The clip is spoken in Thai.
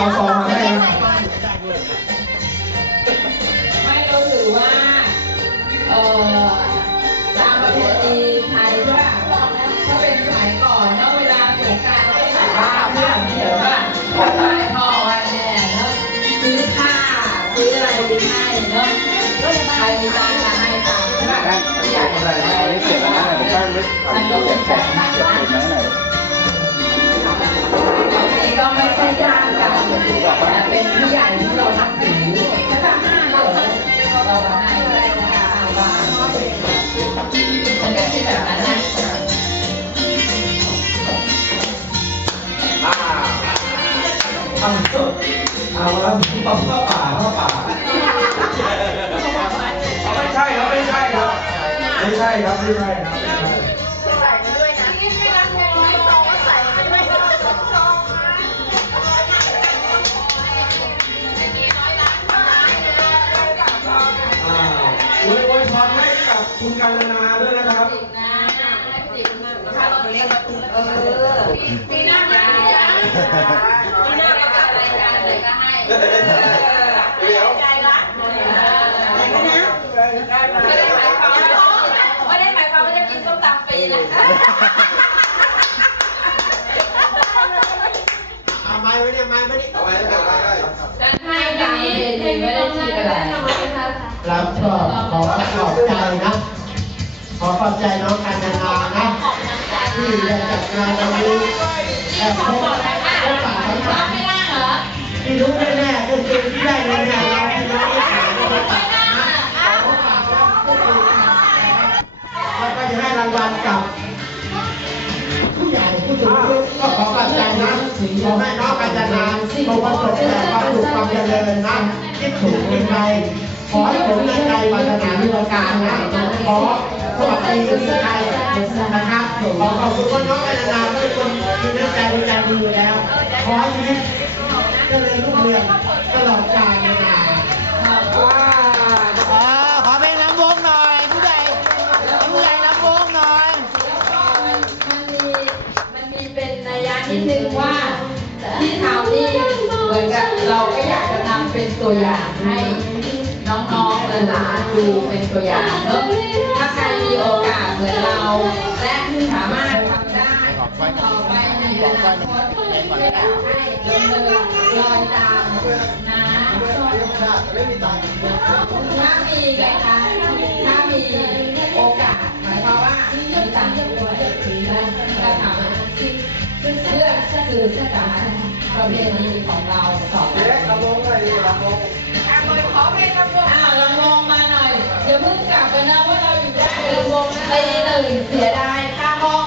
เอาซองมาให้นะไม่เราถือว่า เอ่อตามประเพณีไทยใช่ป่ะถ้าเป็นสมัยก่อนเนาะเวลาสงกรารก็ไม่ใส่าเพื่อนเดียวว่าไหว้พ่อไหว้แม่เนาะซื้อผ้าซื้ออะไรให้เนาะใครมีตังค์ก็ให้ตังค์ใช่ป่ะผู้ใหญ่ให้อันนี้เสร็จแล้วนะผมก็นึกเอาเก็บแข็งเก็บเป็นนั้นน่ ให้บางมันก็คิดแบบนั้นนะเอาเอาแล้วเอาเข้าป่าเข้าป่าไม่ใช่ครับไม่ใช่ครับไม่ใช่ครับไม่ใช่ครับไม่ใช่อ่ อวยอวยพรให้กับคุณการนาด้วยนะครับเออปีหน้ามาปีหน้ามาอะไรกันอะไรก็ให้ใจรักอะไรก็นะไม่ได้หมายความว่าไม่ได้หมายความว่าจะกินส้มตำปีนะเอาไม้ไว้เนี่ยไม้ไว้นี่เอาไว้เอาไว้จะให้ตามเย็นไม่ได้คิดอะไร รับชอบขอขอบใจนะ ขอขอบใจน้องกันนานะที่ได้จัดงานวันนี้แต่พบพบปะสัมพันธ์ไม่ได้เหรอที่รู้แน่ๆก็คือที่ได้ในงานเราที่น้องได้ขายนะครับนะขอฝากรับผู้บริหารแล้วก็จะให้รางวัลกับผู้ใหญ่ผู้สูงอายุก็ขอขอบใจนะขอให้น้องกันนาจงประสบแต่ความสุขความเจริญนะคิดถูกเป็นใจ ขอให้ผมในใจปรารถนาในประการนะขอสวัสดีมีใจนะครับขอขอบคุณว่าน้องกันนาเป็นคนมีน้ำใจในใจดีอยู่แล้ว ขอให้ชีวิตเจริญรุ่งเรืองตลอดกาลนานอ่าขอเพลงลำวงหน่อยผู้ใหญ่ผู้ใหญ่ลำวงหน่อยมันมีมันมีเป็นนัยยะนิดนึงว่าที่ทำนี่เหมือนกับเราก็อยากจะนำเป็นตัวอย่างให้ น้องๆหลานๆดูเป็นตัวอย่างเนอะถ้าใครมีโอกาสเหมือนเรา และสามารถทำได้ต่อไปในอนาคตให้ดำเนินรอยตามนะถ้ามีไงคะถ้ามีโอกาสหมายความว่ามีตังค์ด้วยนะก็ทำเพื่อคือสถานประเพณีของเราต่อไป อ้าวลำวงมาหน่อยอย่าเพิ่งกลับกันะว่าเราอยู่ได้ลำวงนะตีหนึ่งเสียดายค่าห้อง